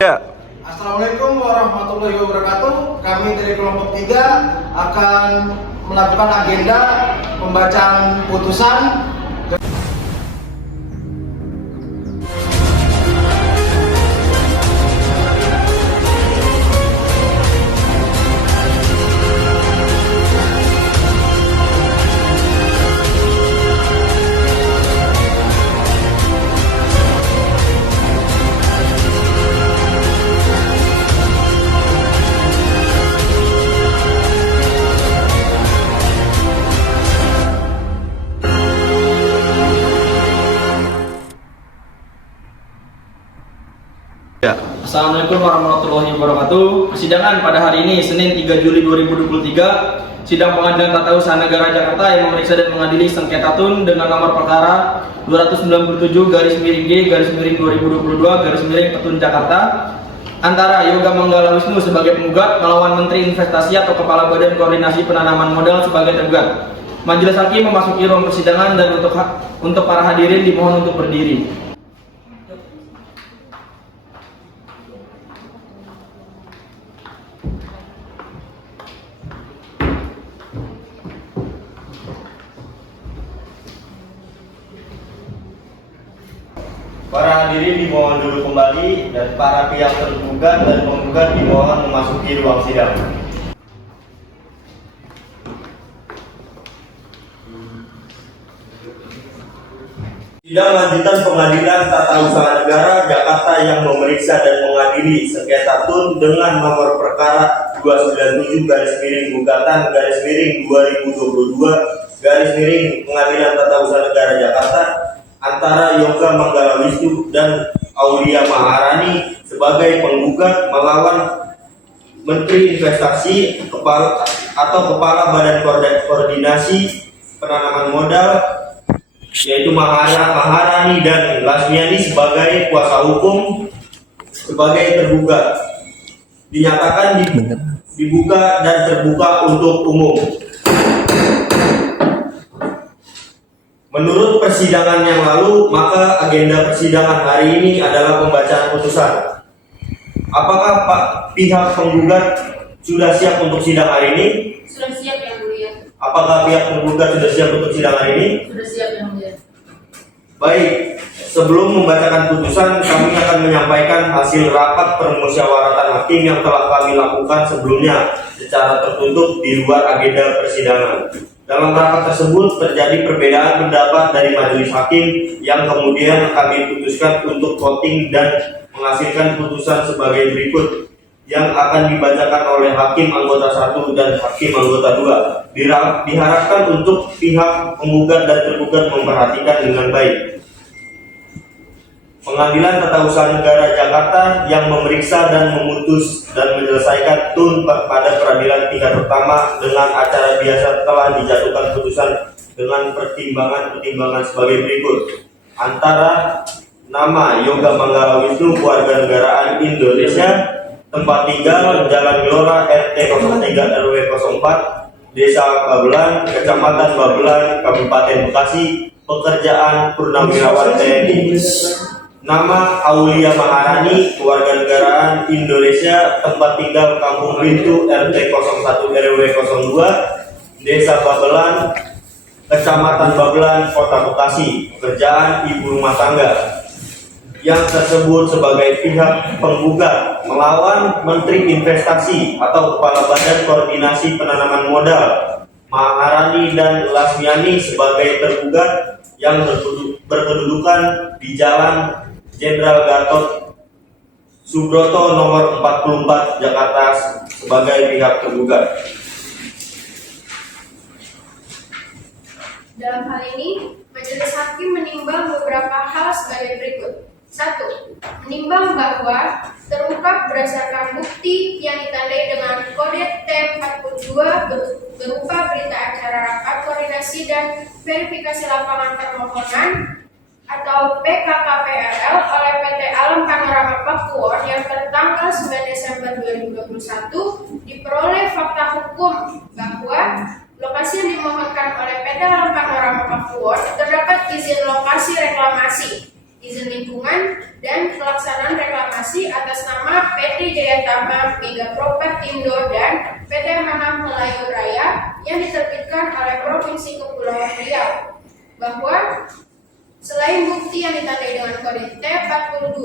Ya. Assalamualaikum warahmatullahi wabarakatuh. Kami dari kelompok 3 akan melakukan agenda pembacaan putusan. Ya. Assalamualaikum warahmatullahi wabarakatuh. Persidangan pada hari ini Senin 3 Juli 2023, Sidang Pengadilan Tata Usaha Negara Jakarta yang memeriksa dan mengadili sengketa TUN dengan nomor perkara 297/G/2022 Petun Jakarta antara Yoga Manggala Wisnu sebagai penggugat melawan Menteri Investasi atau Kepala Badan Koordinasi Penanaman Modal sebagai tergugat. Majelis Hakim memasuki ruang persidangan dan untuk para hadirin dimohon untuk berdiri. Para hadirin dimohon duduk kembali dan para pihak tergugat dan penggugat dimohon memasuki ruang sidang. Sidang lanjutan Pengadilan Tata Usaha Negara Jakarta yang memeriksa dan mengadili sengketa TUN dengan nomor perkara 297/2022 Pengadilan Tata Usaha Negara Jakarta antara Yoga Manggala Wisnu dan Aulia Maharani sebagai penggugat melawan Menteri Investasi atau Kepala Badan Koordinasi Penanaman Modal yaitu Maharani dan Lasmiani sebagai kuasa hukum sebagai tergugat. Dinyatakan dibuka dan terbuka untuk umum. Menurut persidangan yang lalu, maka agenda persidangan hari ini adalah pembacaan putusan. Apakah pihak penggugat sudah siap untuk sidang hari ini? Sudah siap, Yang Mulia. Apakah pihak penggugat sudah siap untuk sidang hari ini? Sudah siap, Yang Mulia. Baik, sebelum membacakan putusan, kami akan menyampaikan hasil rapat permusyawaratan hakim yang telah kami lakukan sebelumnya secara tertutup di luar agenda persidangan. Dalam rapat tersebut terjadi perbedaan pendapat dari majelis hakim yang kemudian kami putuskan untuk voting dan menghasilkan putusan sebagai berikut yang akan dibacakan oleh hakim anggota 1 dan hakim anggota 2. Diharapkan untuk pihak penggugat dan tergugat memperhatikan dengan baik. Pengadilan Tata Usaha Negara Jakarta yang memeriksa dan memutus dan menyelesaikan TUN pada peradilan tingkat pertama dengan acara biasa telah dijatuhkan putusan dengan pertimbangan sebagai berikut. Antara nama Yoga Manggala Wisnu, warga negaraan Indonesia, tempat tinggal Jalan Gelora RT 03 RW 04, Desa Babelan, Kecamatan Babelan, Kabupaten Bekasi, pekerjaan purnawirawan TNI. Nama Aulia Maharani, warga negaraan Indonesia, tempat tinggal Kampung Pintu RT 01 RW 02, Desa Babelan, Kecamatan Babelan, Kota Bekasi, pekerjaan ibu rumah tangga. Yang tersebut sebagai pihak penggugat melawan Menteri Investasi atau Kepala Badan Koordinasi Penanaman Modal Maharani dan Lasmiani sebagai tergugat yang berkedudukan di Jalan Jenderal Gatot Subroto nomor 44 Jakarta sebagai pihak tergugat. Dalam hal ini, majelis hakim menimbang beberapa hal sebagai berikut. 1. Menimbang bahwa terungkap berdasarkan bukti yang ditandai dengan kode T42 berupa berita acara rapat koordinasi dan verifikasi lapangan permohonan atau PKKPRL oleh PT Alam Panorama Pakuwon yang tertanggal 9 Desember 2021 diperoleh fakta hukum bahwa lokasi yang dimohonkan oleh PT Alam Panorama Pakuwon terdapat izin lokasi reklamasi, izin lingkungan, dan dan pelaksanaan reklamasi atas nama PT Jaya Tama Mega Propertindo dan PT Manah Melayu Raya yang diterbitkan oleh Provinsi Kepulauan Riau, bahwa selain bukti yang ditandai dengan kode T42,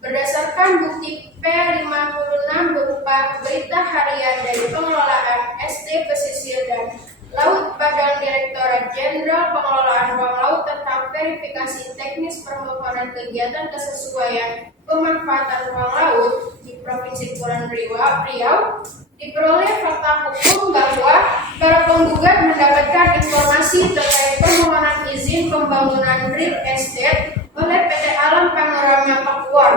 berdasarkan bukti P56 berupa berita harian dari pengelolaan SD Pesisir dan Laut Padang Direktorat Jenderal Pengelolaan Ruang Laut tentang verifikasi teknis permohonan kegiatan kesesuaian pemanfaatan ruang laut di Provinsi Kepulauan Riau, diperoleh fakta hukum bahwa para penggugat mendapatkan informasi terkait permohonan izin pembangunan real estate oleh PT Alam Panorama Pakuan,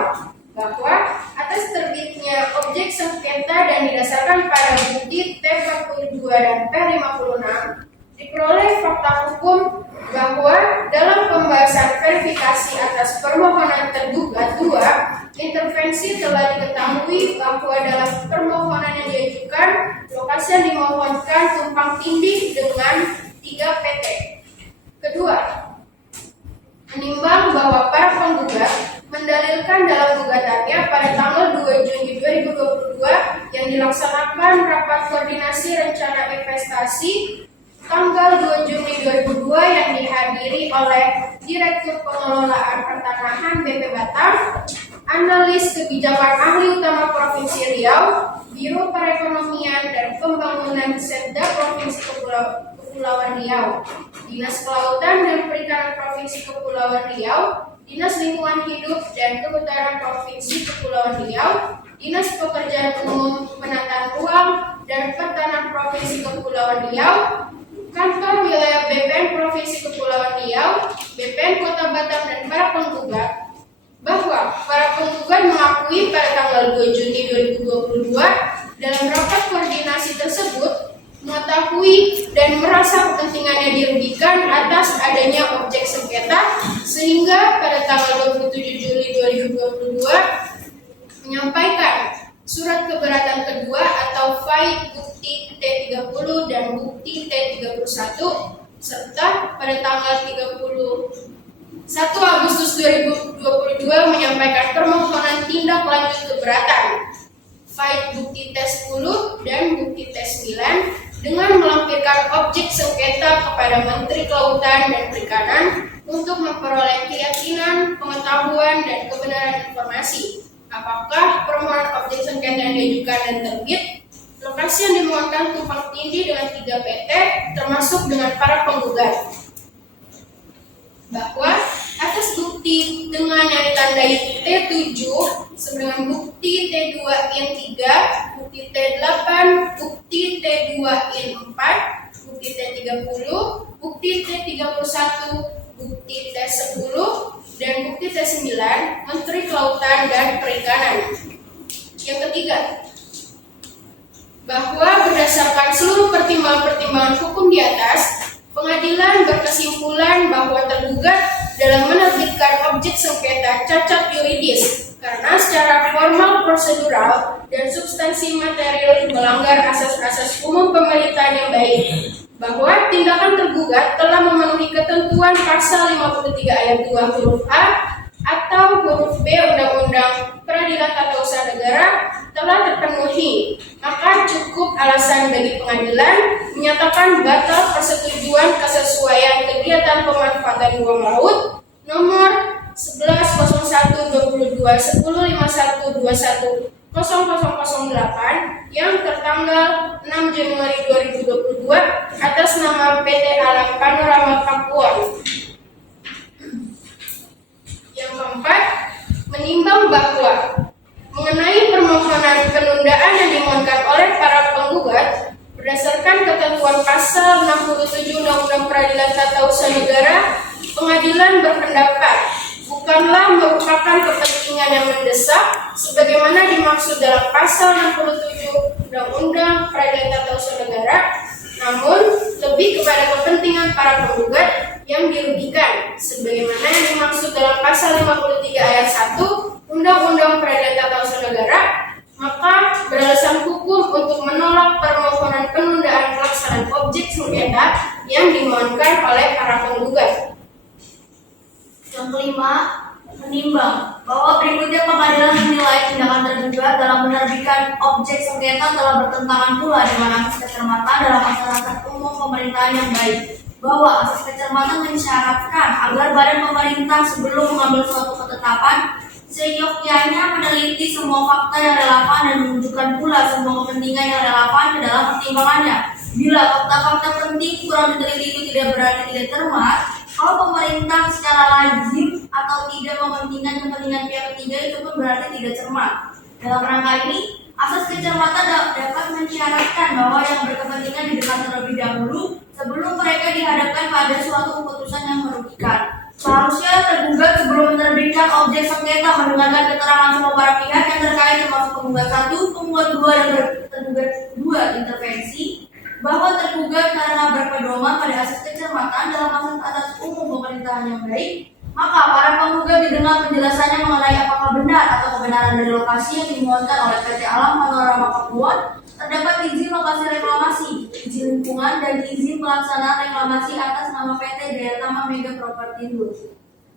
bahwa atas terbitnya objek sengketa dan didasarkan pada bukti T42 dan P56, diperoleh fakta hukum bahwa dalam pembahasan verifikasi atas permohonan tergugat 2, intervensi telah diketahui bahwa dalam permohonan yang diajukan, lokasi yang dimohonkan tumpang tindih dengan 3 PT. Kedua, menimbang bahwa para penggugat mendalilkan dalam gugatannya pada tanggal 2 Juni 2022 yang dilaksanakan rapat koordinasi rencana investasi tanggal 2 Juni 2002 yang dihadiri oleh Direktur Pengelolaan Pertanahan BP Batam, Analis Kebijakan Ahli Utama Provinsi Riau, Biro Perekonomian dan Pembangunan Setda Provinsi Kepulauan Riau, Dinas Kelautan dan Perikanan Provinsi Kepulauan Riau, Dinas Lingkungan Hidup dan Kehutanan Provinsi Kepulauan Riau, Dinas Pekerjaan Umum, Penataan Ruang dan Pertanahan Provinsi Kepulauan Riau, Kantor Wilayah BPN Provinsi Kepulauan Riau, BPN Kota Batam dan para penggugat, bahwa para penggugat mengakui pada tanggal 2 Juni 2022 dalam rapat koordinasi tersebut mengetahui dan merasa kepentingannya dirugikan atas adanya objek sengketa, sehingga pada tanggal 27 Juli 2022 menyampaikan surat keberatan kedua atau FAI bukti T30 dan bukti T31, serta pada tanggal 31 Agustus 2022 menyampaikan permohonan tindak lanjut keberatan FAI bukti T10 dan bukti T9 dengan melampirkan objek sengketa kepada Menteri Kelautan dan Perikanan untuk memperoleh keyakinan, pengetahuan, dan kebenaran informasi apakah permohonan objek sengketa yang diajukan dan terbit, lokasi yang dimohonkan tumpang tindih dengan 3 PT termasuk dengan para penggugat, bahwa atas bukti dengan yang ditandai T7 dengan bukti T2 in 3, bukti T8, bukti T2 in 4, bukti T30, bukti T31, bukti T10, dan bukti T9, Menteri Kelautan dan Perikanan. Yang ketiga, bahwa berdasarkan seluruh pertimbangan-pertimbangan hukum di atas, pengadilan berkesimpulan bahwa tergugat dalam menerbitkan objek sengketa cacat yuridis karena secara formal prosedural dan substansi material melanggar asas-asas umum pemerintahan yang baik, bahwa tindakan tergugat telah memenuhi ketentuan pasal 53 ayat 2 huruf A atau huruf B Undang-Undang Peradilan Tata Usaha Negara telah terpenuhi, maka cukup alasan bagi pengadilan menyatakan batal persetujuan kesesuaian kegiatan pemanfaatan ruang laut nomor 11.01.22 10.51.21 0008 yang tertanggal 6 Januari 2022 atas nama PT Alam Panorama Pakuan. Yang keempat, menimbang bahwa mengenai permohonan penundaan yang dimohonkan oleh para penggugat berdasarkan ketentuan pasal 67 Undang-Undang Peradilan Tata Usaha Negara, pengadilan berpendapat bukanlah merupakan kepentingan yang mendesak sebagaimana dimaksud dalam pasal 67 Undang-Undang Peradilan Tata Usaha Negara, namun lebih kepada kepentingan para penggugat yang dirugikan sebagaimana yang dimaksud dalam pasal 53 ayat 1 Undang-Undang Peradilan Tata Usaha Negara, maka beralasan hukum untuk menolak permohonan penundaan pelaksanaan objek sengketa yang dimohonkan oleh para penggugat. Yang kelima, menimbang bahwa berikutnya pengadilan menilai tindakan tergugat dalam menerbitkan objek sengketa telah bertentangan pula dengan asas kecermatan dalam asas umum pemerintahan yang baik, bahwa asas kecermatan mensyaratkan agar badan pemerintah sebelum mengambil suatu ketetapan seyogyanya meneliti semua fakta yang relevan dan menunjukkan pula semua kepentingan yang relevan ke dalam pertimbangannya. Bila fakta-fakta penting kurang diteliti itu tidak berarti tidak cermat, kalau pemerintah secara lazim atau tidak mementingkan kepentingan pihak ketiga itu pun berarti tidak cermat. Dalam rangka ini, asas kecermatan dapat mensyaratkan bahwa yang berkepentingan didengar terlebih dahulu sebelum mereka dihadapkan pada suatu keputusan yang merugikan. Seharusnya tergugat sebelum menerbitkan objek sengketa mendengarkan keterangan semua para pihak yang terkait termasuk penggugat 1, penggugat 2, dan tergugat 2 intervensi, bahwa tergugat karena berpedoman pada asas kecermatan dalam asas umum pemerintahan yang baik, maka para penggugat didengar penjelasannya mengenai apakah benar atau kebenaran dari lokasi yang dimohonkan oleh PT Alam Panorama Pakuwon terdapat izin lokasi reklamasi, izin lingkungan, dan izin pelaksanaan reklamasi atas nama PT Daya Taman Mega Propertindo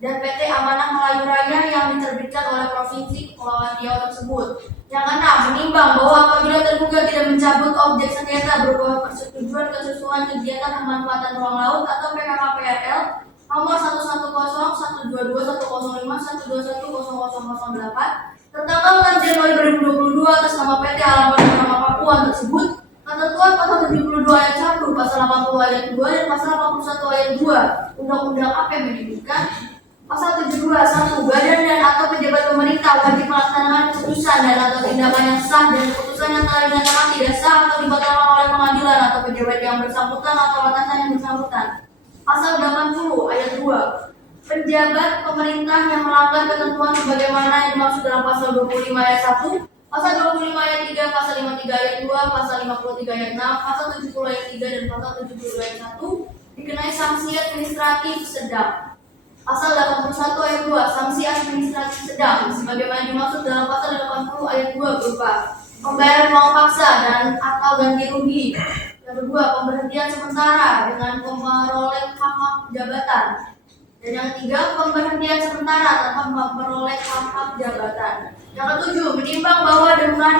dan PT Amanah Melayu Raya yang diterbitkan oleh Provinsi Kepulauan Riau tersebut. Yang keenam, menimbang bahwa apabila tergugat tidak mencabut objek sengketa berupa persetujuan kesesuaian kegiatan pemanfaatan ruang laut atau PKKPRL nomor 11101210105121008 tertanggal 6 Januari 2022 atas nama PT Alam Panorama Pakuwon tersebut, ketentuan pasal 72 ayat 1, pasal 80 ayat 2, dan pasal 81 ayat 2 Undang-Undang APM menyebutkan pasal 72 1. Badan dan atau pejabat pemerintah wajib melaksanakan keputusan dan atau tindakan yang sah dan keputusan yang telah dinyatakan tidak sah atau dibatalkan oleh pengadilan atau pejabat yang bersangkutan atau atasan yang bersangkutan. Pasal 80 ayat 2. Penjabat pemerintah yang melanggar ketentuan sebagaimana yang dimaksud dalam pasal 25 ayat 1, pasal 25 ayat 3, pasal 53 ayat 2, pasal 53 ayat 6, pasal 70 ayat 3, dan pasal 72 ayat 1 dikenai sanksi administratif sedang. Pasal 81 ayat 2, sanksi administratif sedang sebagaimana dimaksud dalam pasal 80 ayat 2 berupa pembayaran uang paksa dan atau ganti rugi. Yang kedua, pemberhentian sementara dengan memperoleh hak jabatan. Dan yang ketiga, pemberhentian sementara tanpa memperoleh hak jabatan. Yang ketujuh, menimbang bahwa dengan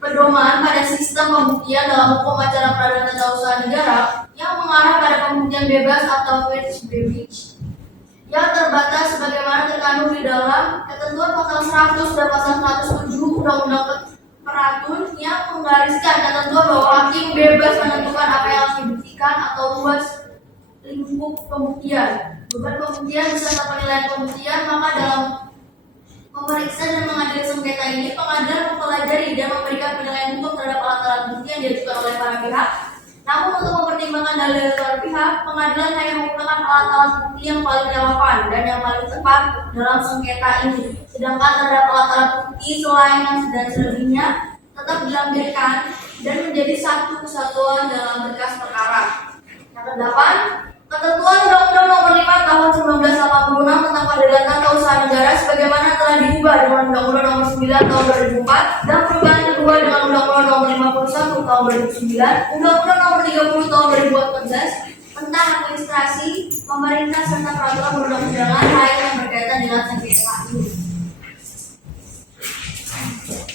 pedoman pada sistem pembuktian dalam hukum acara peradilan tata usaha negara yang mengarah pada pembuktian bebas atau vis bebas yang terbatas sebagaimana terkandung di dalam ketentuan pasal 100 dan pasal 107 Undang-Undang Peratun yang menggariskan ketentuan bahwa hakim bebas menentukan apa yang harus dibuktikan atau luas lingkup pembuktian, beban pembuktian beserta penilaian pembuktian. Maka dalam memeriksa dan mengadili sengketa ini, pengadilan mempelajari dan memberikan penilaian hukum terhadap alat-alat bukti yang diajukan oleh para pihak. Namun untuk mempertimbangkan dalil para pihak, pengadilan hanya menggunakan alat-alat bukti yang paling relevan dan yang paling tepat dalam sengketa ini. Sedangkan terhadap alat-alat bukti selain dan selebihnya tetap dilampirkan dan menjadi satu kesatuan dalam berkas perkara. Yang kedelapan, ketentuan Undang-Undang Nomor 5 Tahun 1986 tentang Peradilan Tata Usaha Negara sebagaimana telah diubah dengan Undang-Undang Nomor 9 Tahun 2004 dan perubahan kedua dengan Undang-Undang Nomor 51 Tahun 2009, Undang-Undang Nomor 30 Tahun 2014 tentang administrasi pemerintah serta peraturan perundang-undangan lain yang berkaitan dengan sengketa ini.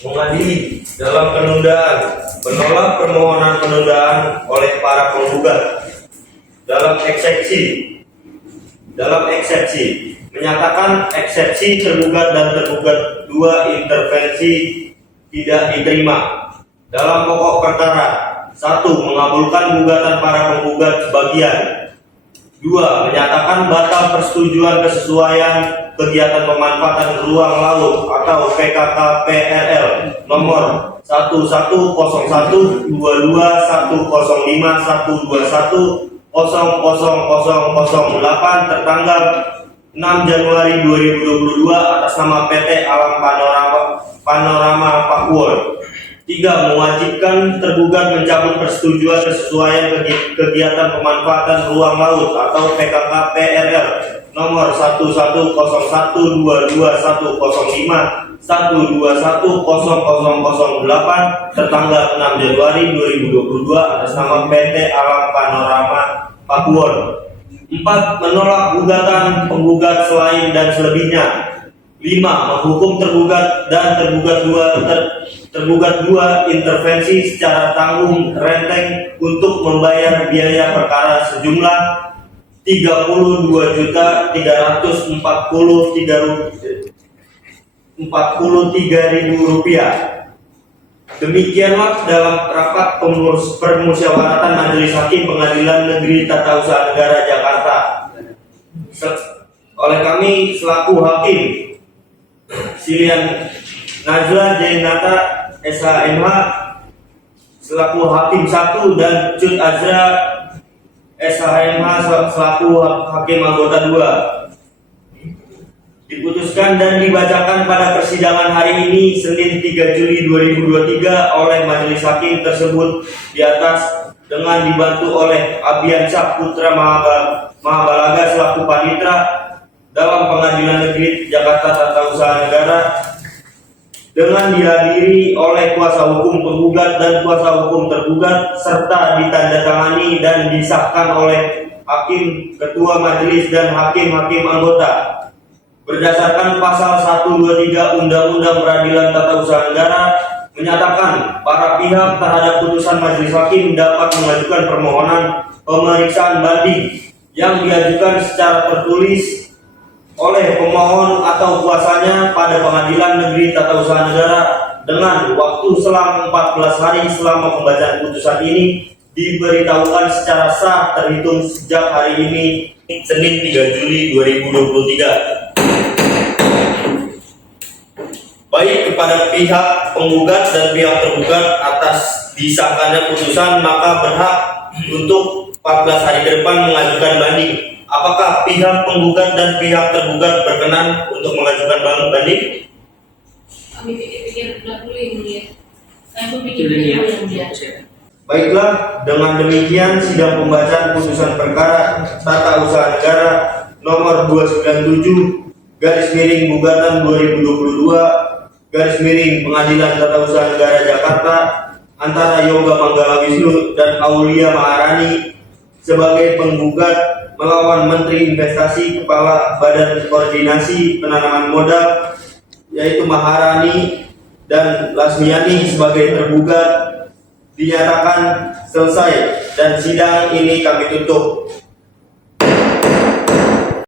Mengadili dalam penundaan, menolak permohonan penundaan oleh para penggugat. Dalam eksepsi menyatakan eksepsi tergugat dan tergugat 2 intervensi tidak diterima. Dalam pokok perkara 1. Mengabulkan gugatan para penggugat sebagian. 2. Menyatakan batal persetujuan kesesuaian kegiatan pemanfaatan ruang laut atau PKKPRL nomor 1101 22 105 121 00008 tertanggal 6 Januari 2022 atas nama PT Alam Panorama Pakuwon. 3. Mewajibkan tergugat mencabut persetujuan kesesuaian kegiatan pemanfaatan ruang laut atau PKKPRL nomor 1101 22 105 121 00008 tertanggal 6 Januari 2022 atas nama PT Alam Panorama Pakuwon. 4. Menolak gugatan penggugat selain dan selebihnya. 5. Menghukum tergugat dan tergugat dua intervensi secara tanggung renteng untuk membayar biaya perkara sejumlah Rp33.043.000. Demikianlah dalam rapat permusyawaratan Majelis Hakim Pengadilan Negeri Tata Usaha Negara Jakarta. Oleh kami selaku hakim Silian Najla Jainata SHMH selaku hakim 1 dan Cut Azra SHMH selaku hakim anggota 2. Diputuskan dan dibacakan pada persidangan hari ini Senin 3 Juli 2023 oleh Majelis Hakim tersebut di atas dengan dibantu oleh Abiansyah Putra Mahabalaga selaku panitra dalam Pengadilan Negeri Jakarta Tata Usaha Negara, dengan dihadiri oleh kuasa hukum penggugat dan kuasa hukum tergugat, serta ditandatangani dan disahkan oleh Hakim Ketua Majelis dan Hakim-Hakim anggota. Berdasarkan pasal 123 Undang-Undang Peradilan Tata Usaha Negara menyatakan para pihak terhadap putusan Majelis Hakim dapat mengajukan permohonan pemeriksaan banding yang diajukan secara tertulis oleh pemohon atau kuasanya pada Pengadilan Negeri Tata Usaha Negara dengan waktu selang 14 hari selama pembacaan putusan ini diberitahukan secara sah terhitung sejak hari ini Senin 3 Juli 2023. Baik kepada pihak penggugat dan pihak tergugat atas disahkannya putusan, maka berhak untuk 14 hari ke depan mengajukan banding. Apakah pihak penggugat dan pihak tergugat berkenan untuk mengajukan banding? Kami pikir-pikir dulu yang mulia. Saya pun pikir-pikir dulu yang mulia. Baiklah, dengan demikian sidang pembacaan putusan perkara Tata Usaha Negara nomor 297/Gugatan 2022 Pengadilan Tata Usaha Negara Jakarta antara Yoga Manggala Wisnu dan Aulia Maharani sebagai penggugat melawan Menteri Investasi Kepala Badan Koordinasi Penanaman Modal yaitu Maharani dan Lasmiani sebagai tergugat dinyatakan selesai dan sidang ini kami tutup.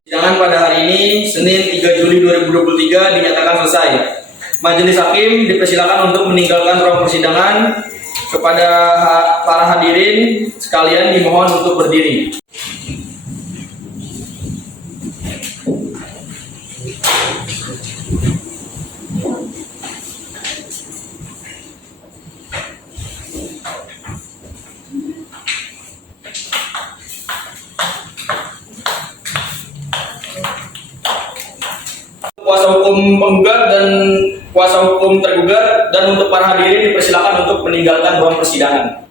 Sidangan pada hari ini Senin 3 Juli 2023 dinyatakan selesai. Majelis Hakim dipersilakan untuk meninggalkan ruang persidangan. Kepada para hadirin sekalian dimohon untuk berdiri. Kuasa hukum penggugat dan kuasa hukum tergugat, dan untuk para hadirin dipersilakan untuk meninggalkan ruang persidangan.